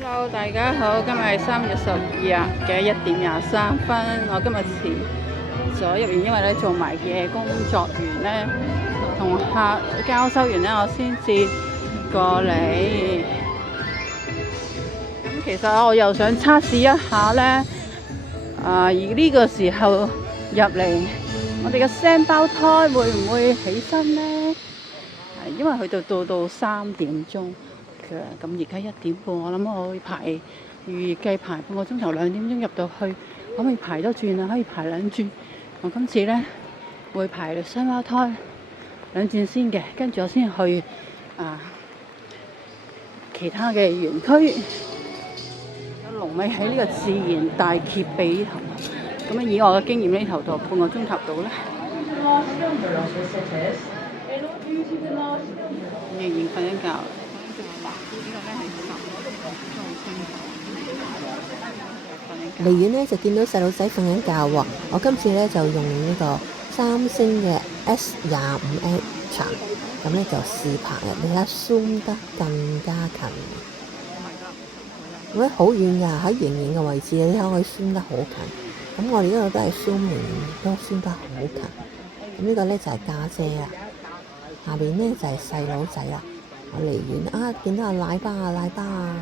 Hello，大家好，今日係3月12日嘅1點23分。我今日遲咗入面，因為咧做埋嘅工作員咧同客交收完咧，我先至過嚟。咁其實我又想測試一下咧，而呢個時候入嚟，我哋嘅聲胞胎會唔會起身咧？因為去到3點鐘。咁而家1點半，我諗我會預計排半個鐘頭，2點鐘入到去，可唔可以排多轉啊？可以排2轉。我今次咧會排雙胞胎2轉先嘅，跟住我先去其他嘅園區。有龍尾喺呢個自然大揭秘呢頭，咁以我嘅經驗呢頭度半個鐘頭到咧。仍然瞓緊覺。離遠咧就見到細路仔瞓緊覺喎，我今次咧就用呢個三星嘅 S25 Ultra， 咁咧就試拍嘅，你睇下 zoom 得更加近，咁咧好遠㗎，喺遠遠嘅位置，你睇我 zoom 得好近，咁我哋呢度都係 zoom 都 zoom 得好近，咁呢個咧就係家姐啦，下邊咧就係細佬仔啦，我離遠見到阿奶爸啊！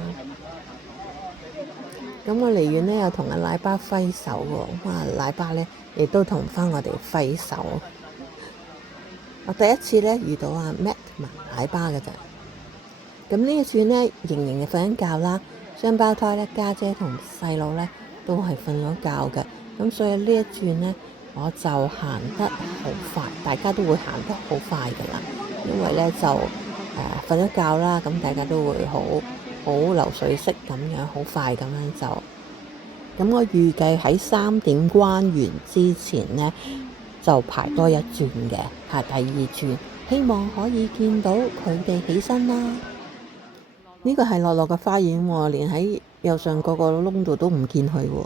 咁我離遠咧又同阿奶爸揮手喎，奶爸咧亦都同翻我哋揮手。我第一次咧遇到阿 Matt 同埋奶爸嘅咋。咁呢一轉咧仍然係瞓緊覺啦，雙胞胎咧家姐同細佬咧都係瞓咗覺嘅。咁所以呢一轉咧我就行得好快，大家都會行得好快㗎啦。因為咧就瞓咗覺啦，咁大家都會好流水式咁樣，好快咁樣就。咁我預計喺3點關完之前呢，就排多一轉嘅，排第2轉，希望可以見到佢哋起身啦。呢個係樂樂嘅花園喎，連喺右上角個窿度都唔見佢喎。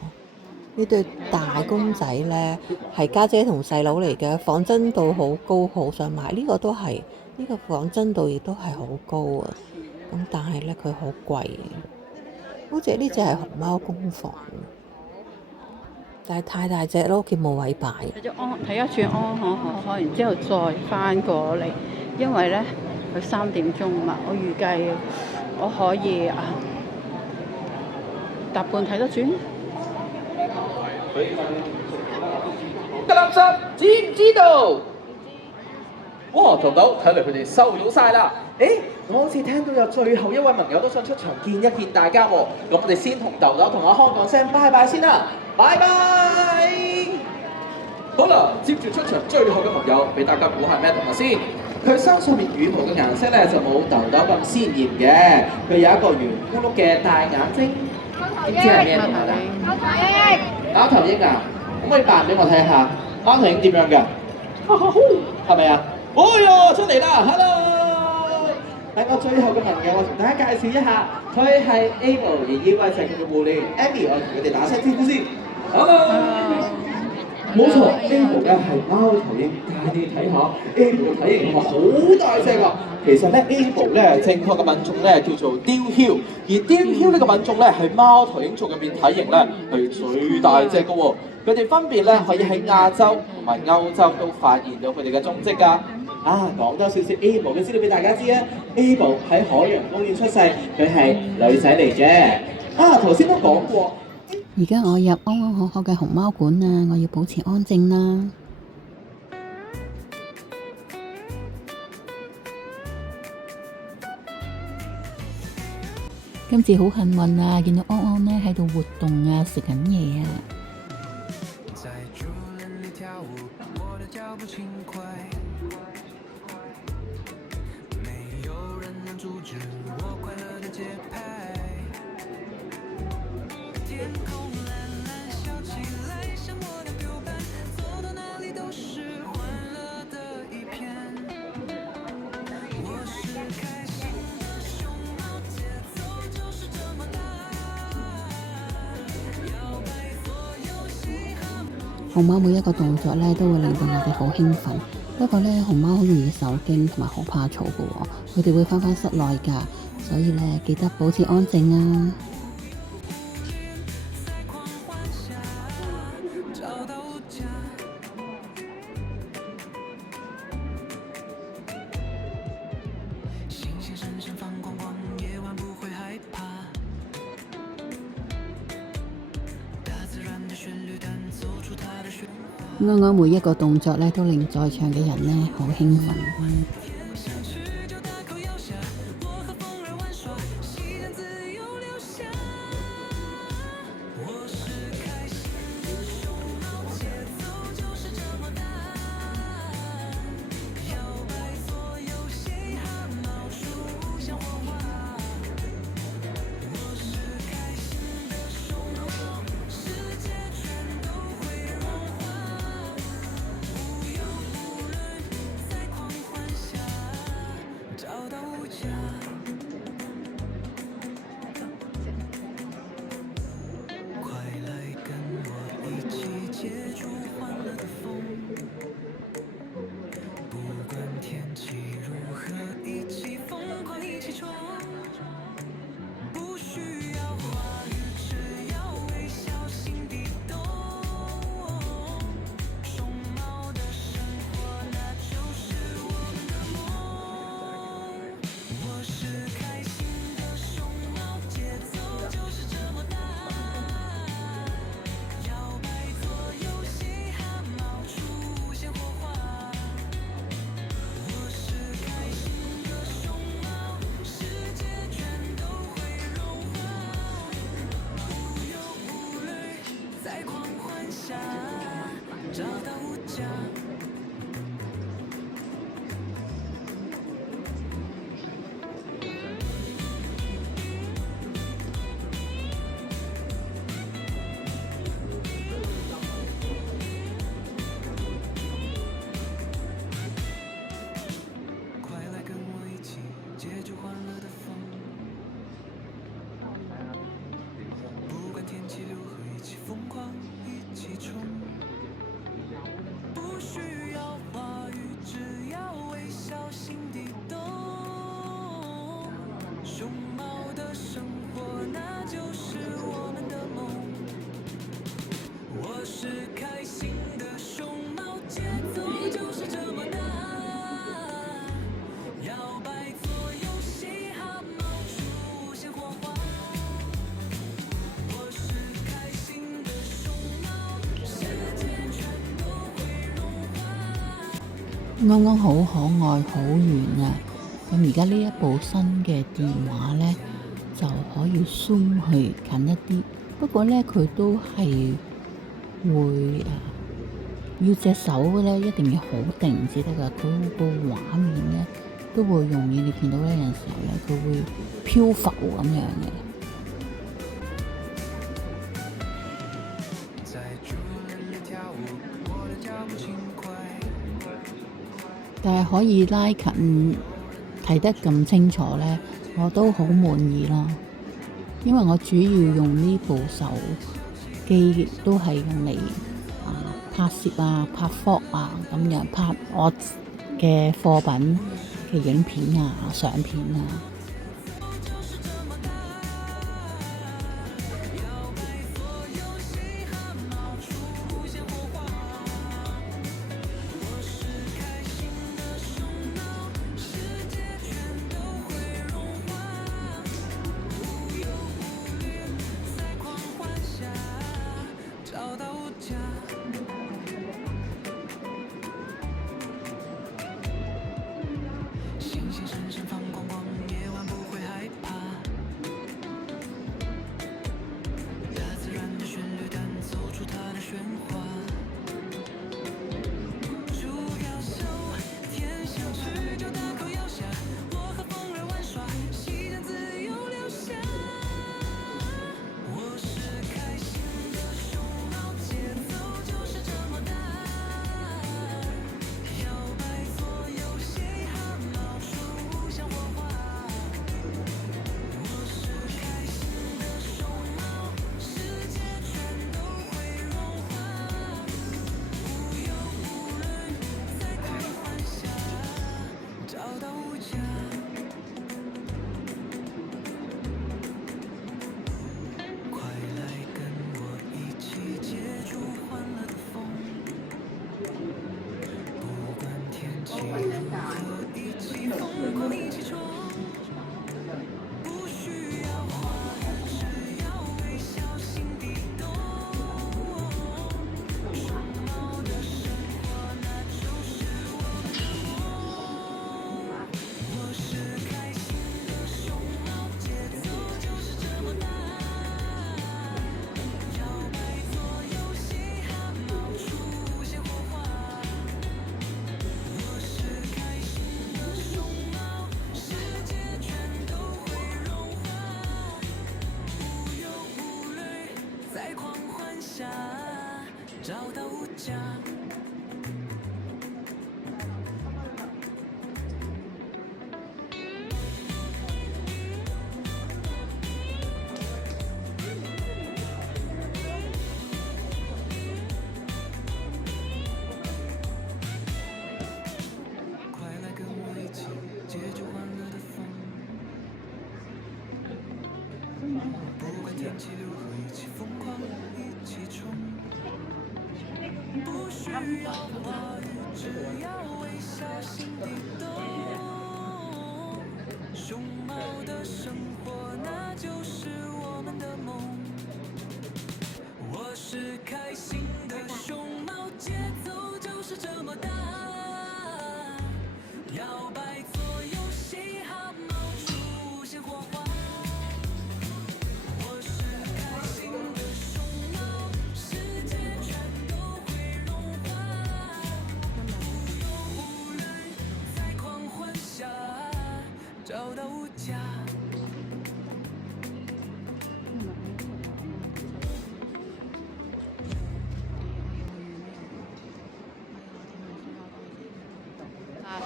呢對大公仔呢，係家姐同細佬嚟嘅，仿真度好高，好想買。呢個都係，呢個仿真度亦都係好高啊。咁但係咧佢好貴，好似呢隻係熊貓工房，但係太大隻咯，屋企冇位擺。睇一轉安可可，然之後再翻過嚟，因為咧佢3點鐘嘛，我預計我可以搭半睇多轉。個垃圾知唔知道？哇，做到，睇嚟佢哋收咗晒啦。我好似聽到有最後一位盟友都想出場見一見大家喎。咁我哋先同豆豆同阿康講聲拜拜先啦，拜拜。好啦，接住出場最後嘅盟友，俾大家估下咩同學先？佢身上面羽毛嘅顏色咧就冇豆豆咁鮮豔嘅，佢有一個圓咕碌嘅大眼睛，唔知係咩同學啊？貓頭鷹啊！可唔可以扮俾我睇下貓頭鷹點樣嘅？係咪啊？哎呀，出嚟啦 ！Hello！ 喺我最後嘅盟友，我同大家介紹一下，佢係 Able， 而呢位就係佢嘅護理 Amy， 我同佢哋打聲招呼先。Hello！ 冇錯 ，Able 咧係貓頭鷹，但係你睇下 Able 嘅體型係好大隻啊！其實咧 Able 咧正確嘅品種咧叫做 Dillhill， 而 Dillhill 呢個品種咧係貓頭鷹族入面體型咧係最大隻嘅喎。佢哋分別咧可以喺亞洲同埋歐洲都發現到佢哋嘅蹤跡㗎。講多少少 Able 嘅資料俾大家知啊 ！Able 喺海洋公園出世，佢係女仔嚟嘅。頭先都講過。而家我入安安可可嘅熊貓館啦，我要保持安靜啦。今次好幸運啊，見到安安呢喺度活動啊，食緊嘢啊。熊貓每一個動作咧，都會令到我哋好興奮。不過咧，熊貓好容易受驚同埋好怕嘈嘅喎，佢哋會返室內㗎，所以咧記得保持安靜啊！啱啱每一個動作咧，都令在場嘅人咧好興奮。啱啱好可愛，好圓啊！咁而家呢一部新嘅電話呢，就可以 zoom 去近一啲。不過呢，佢都係會要隻手呢一定要好定至得㗎。佢個畫面呢都會容易，你見到呢陣時候呢，佢會漂浮咁樣嘅。但係可以拉近睇得咁清楚呢，我都好滿意啦。因為我主要用呢部手機都係用嚟拍攝啊、拍 vlog 啊咁樣，拍我嘅貨品嘅影片啊、相片啊。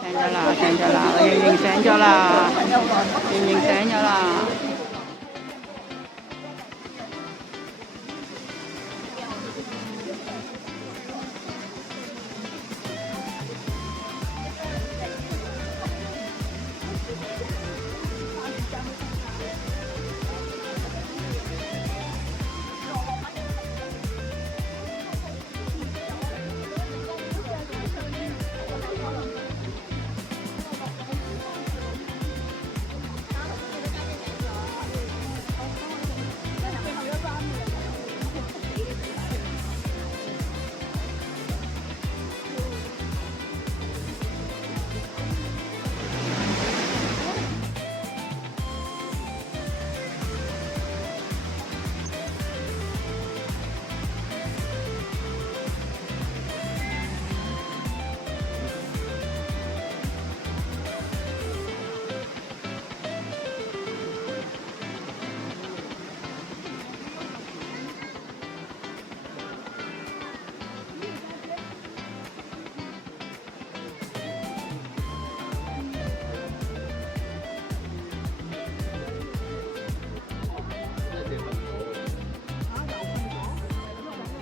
醒咗啦，醒咗啦，我盈盈醒咗啦，盈盈醒咗啦。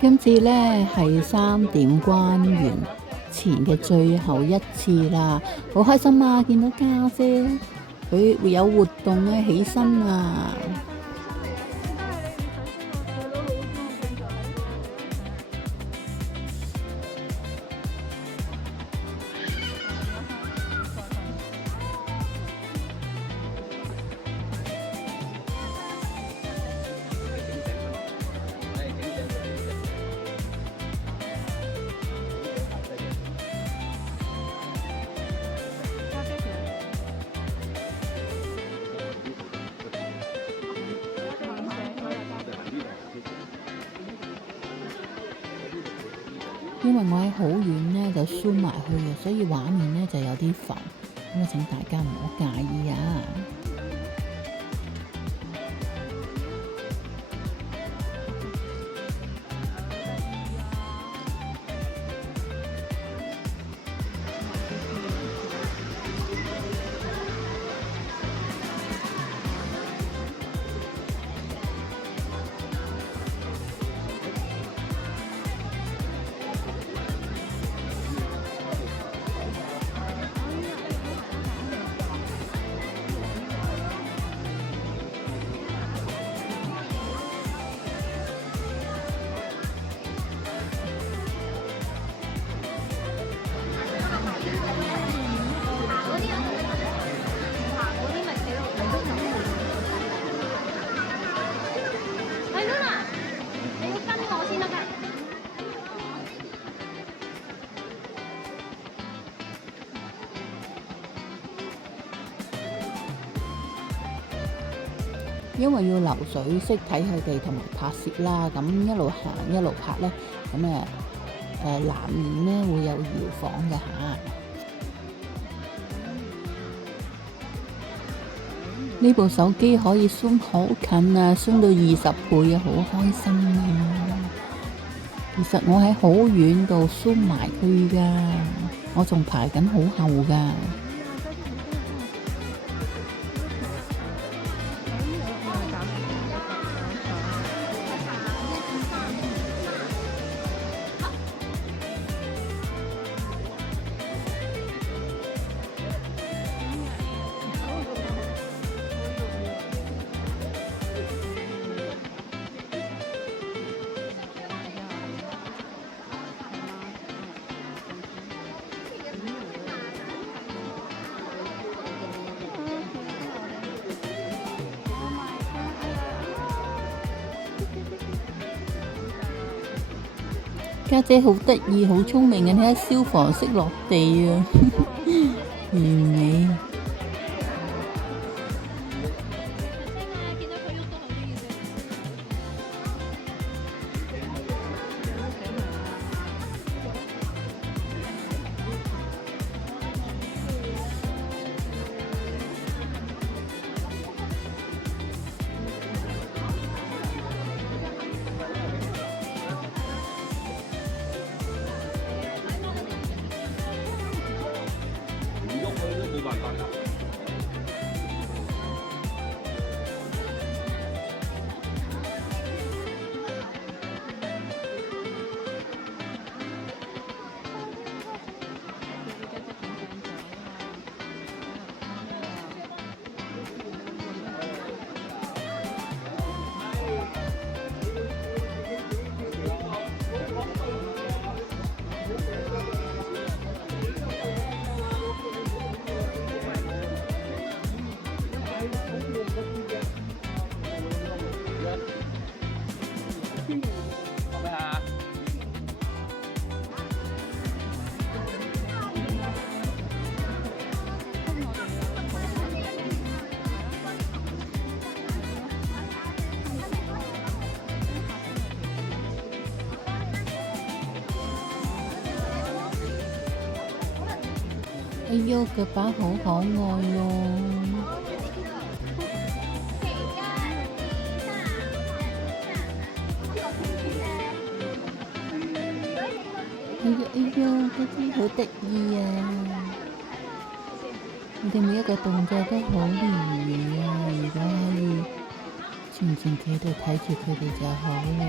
今次呢係3點關完前嘅最後一次啦，好開心啊！見到家姐佢會有活動咧，起身啊！因為我喺好遠呢，就 zoom 埋去嘅，所以畫面呢就有啲浮，咁啊請大家唔好介意啊！因為要流水式睇佢哋同埋拍攝啦，咁一路行一路拍呢，咁難免呢會有搖晃嘅嚇。呢部手機可以 zoom 好近啊，zoom 到20倍啊，好開心啊！其實我喺好遠度掃埋佢㗎，我仲排緊好後㗎。家姐好得意，好聰明嘅，睇下消防式落地啊，完美。哎喲，腳板好可愛喎！哎呀哎呀，嗰啲好得意啊！佢哋每一個動作都好療癒啊！如果可以全程企度睇住佢哋就好啦。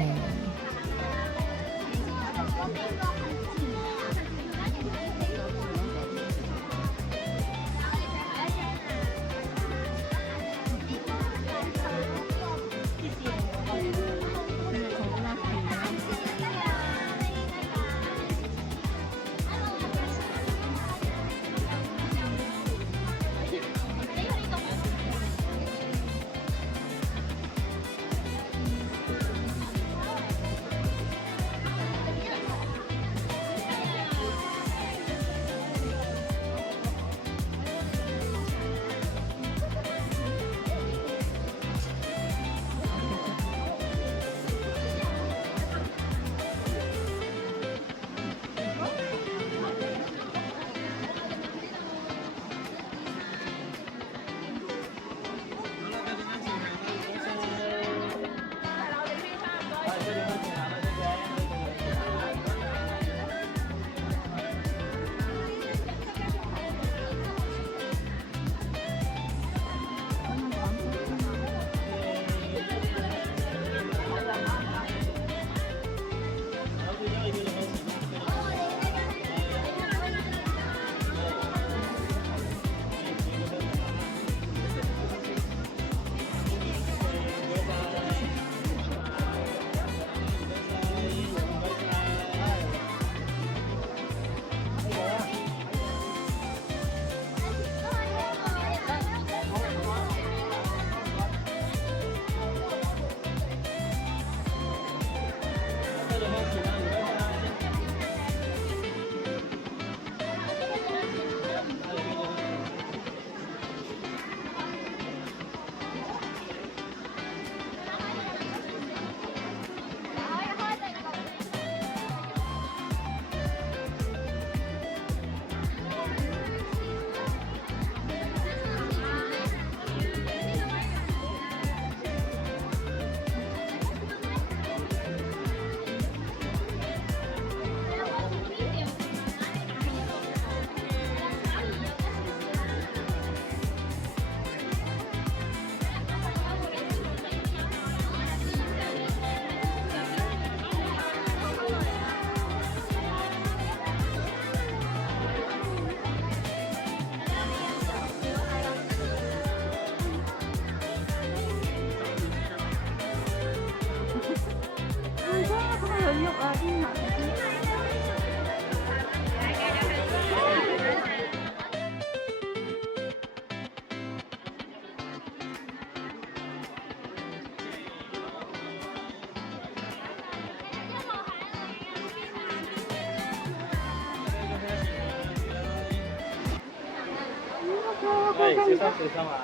開心。小心啊！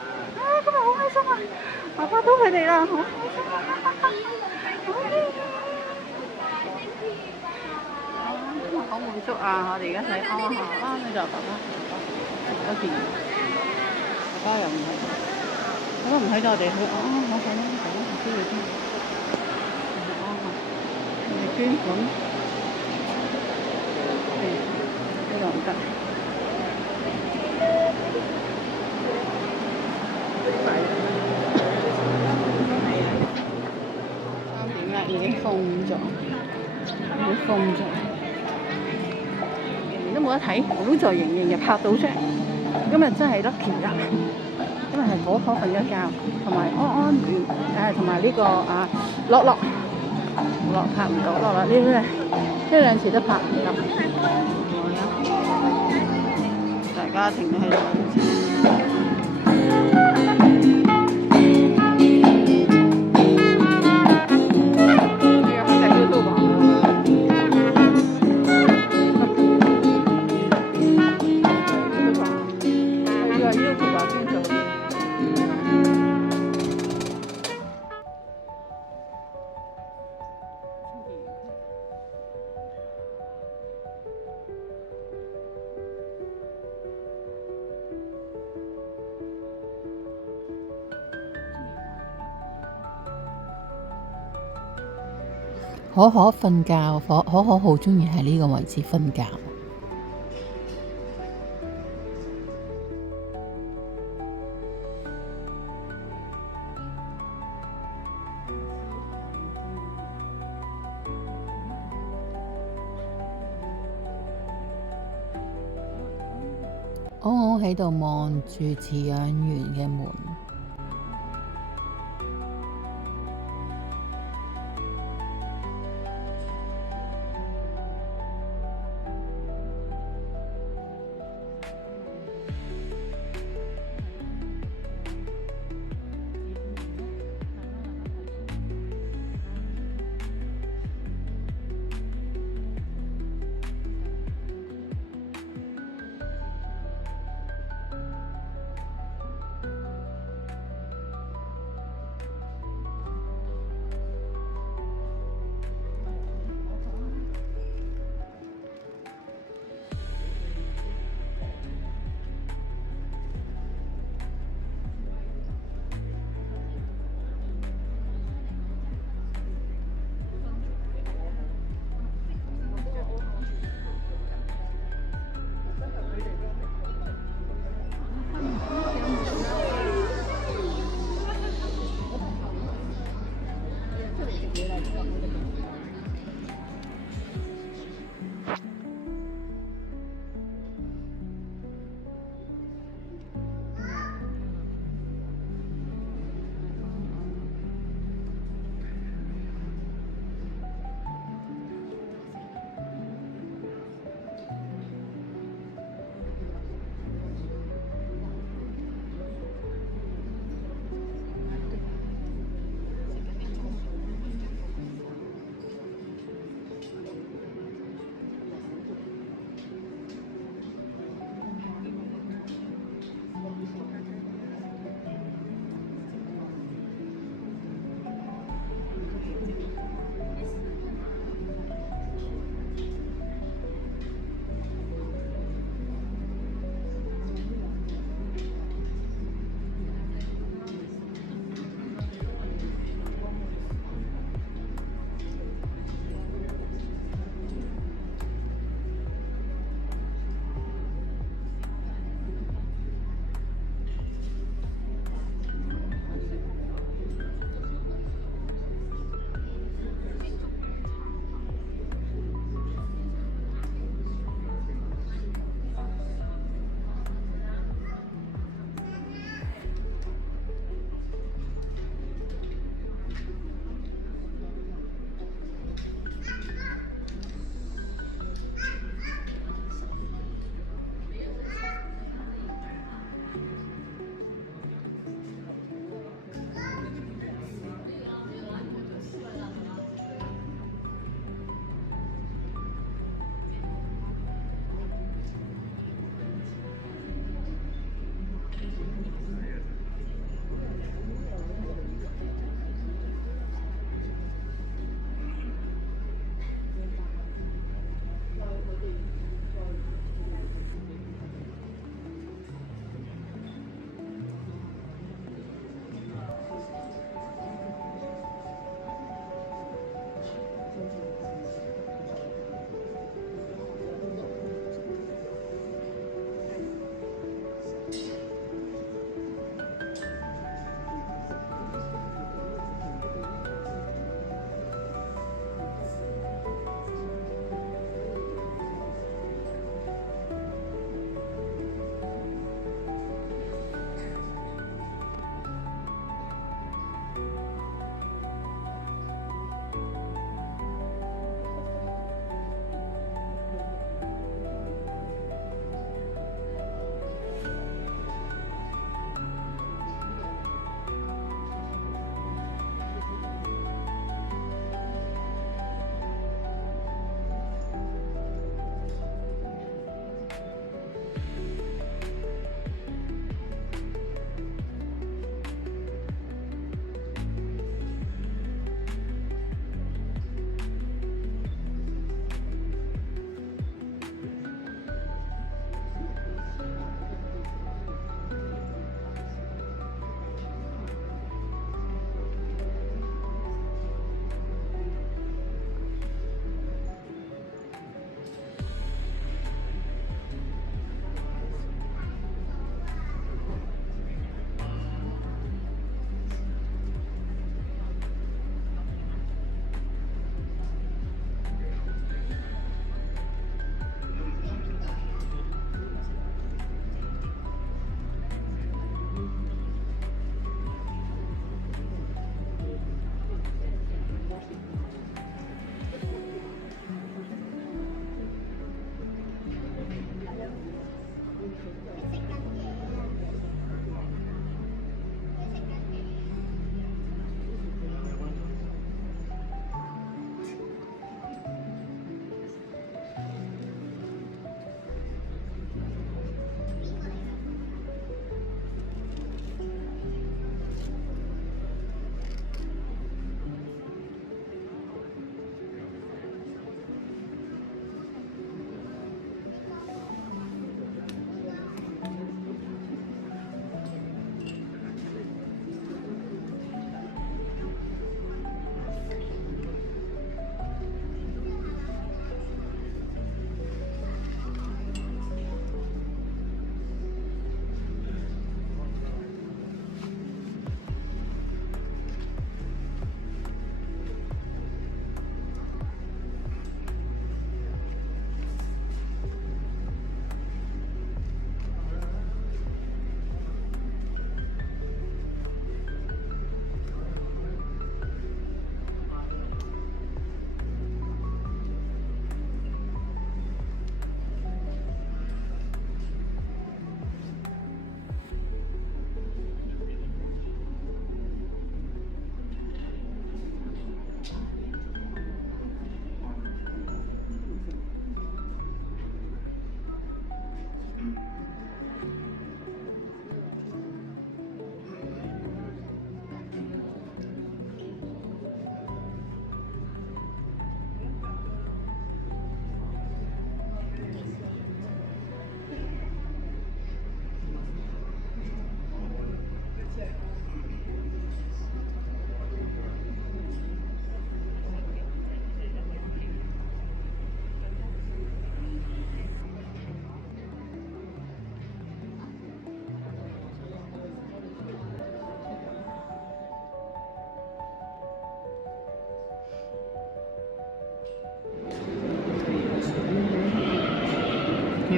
今日好開心啊！爸爸都佢哋啦，好開心今日好滿足啊！我哋而家睇呢就爸爸嗰邊，爸爸又唔喺，爸爸唔喺度，我哋去我睇啦，睇啦，知佢邊？我哋捐款，呢個唔得。3點啦，已經封咗，仍然都冇得睇，好在仍然拍到啫。今日真係 lucky 啦，因為係可瞓咗覺，同埋安同埋呢個樂拍唔到，樂呢兩次都拍唔到。大家停喺度先。可瞓覺，可好鍾意喺呢個位置瞓覺。我喺度望住飼養員嘅門。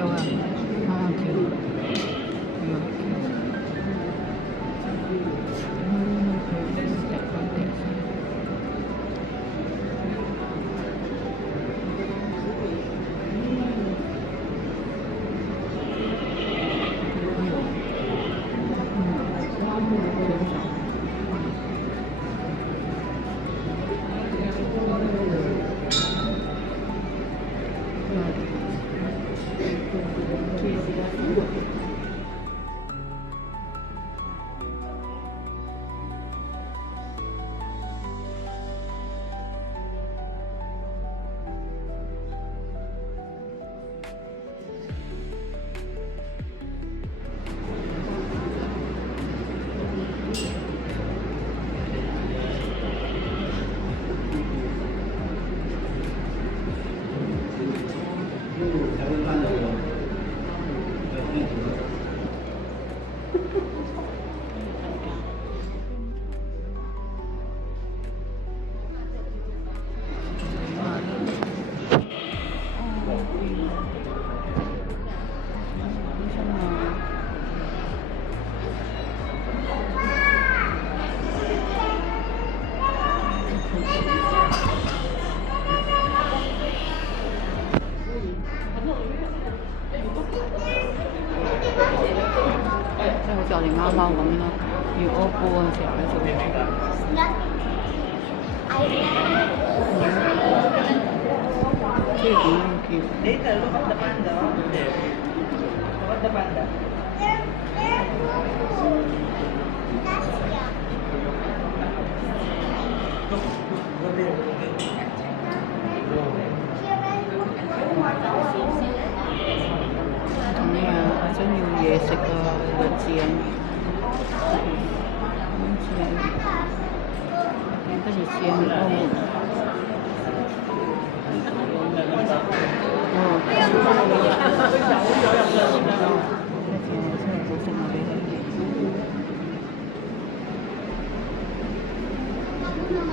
橋啊，花橋，月橋，即係好似我哋貓貓咁咯，要屙煲嘅時候咧就會即係點樣叫？同你啊，想要嘢食啊，日子啊，好似跟住試下去澳門。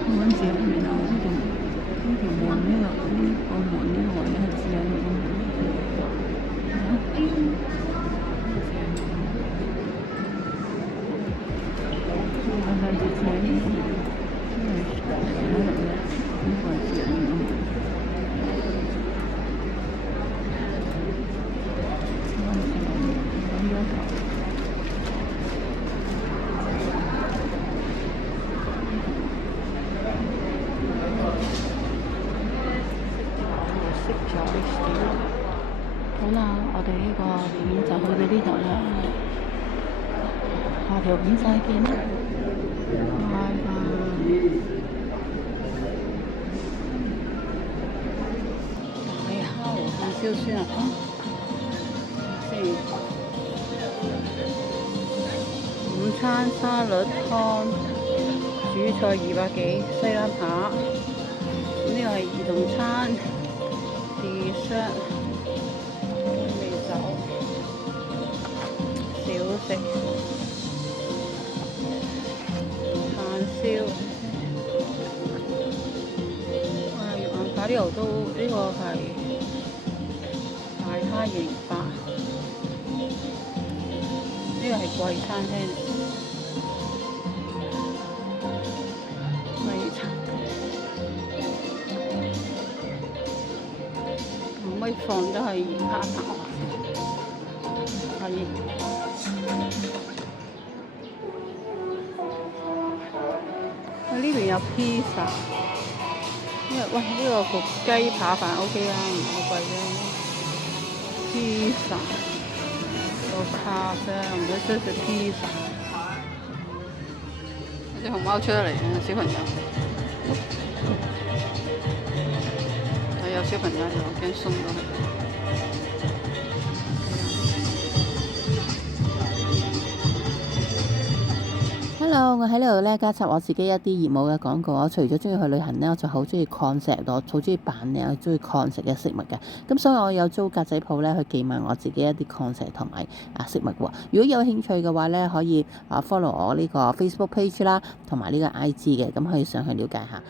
揾字喺邊啊？呢條門呢個門呢個位係字喺度。好啦，我哋呢個片就去到呢度啦，下條片再見啦，拜拜。大蝦和炭燒酸辣湯，先午餐沙律湯，主菜200幾，西蘭扒。咁呢個係兒童餐 dessert。小食、炭燒，月眼咖呢度都呢個係大蝦208，呢個係貴餐廳，貴餐，可唔可以放得係蝦頭？可以。呢邊有披薩，喂呢個焗雞扒飯 OK 啦，唔好貴啫。披薩個卡啫，唔使出食披薩。有隻熊貓出嚟啊，小朋友。有小朋友就驚鬆咗佢。Hello， 我喺呢度咧加插我自己一啲業務嘅廣告。我除咗中意去旅行咧，我就好中意礦石，我好中意扮咧，我中意礦石嘅飾物嘅。咁所以我有租格仔鋪咧去寄賣我自己一啲礦石同埋飾物喎。如果有興趣嘅話咧，可以follow 我呢個 Facebook page 啦，同埋呢個 IG 嘅，咁可以上去了解下。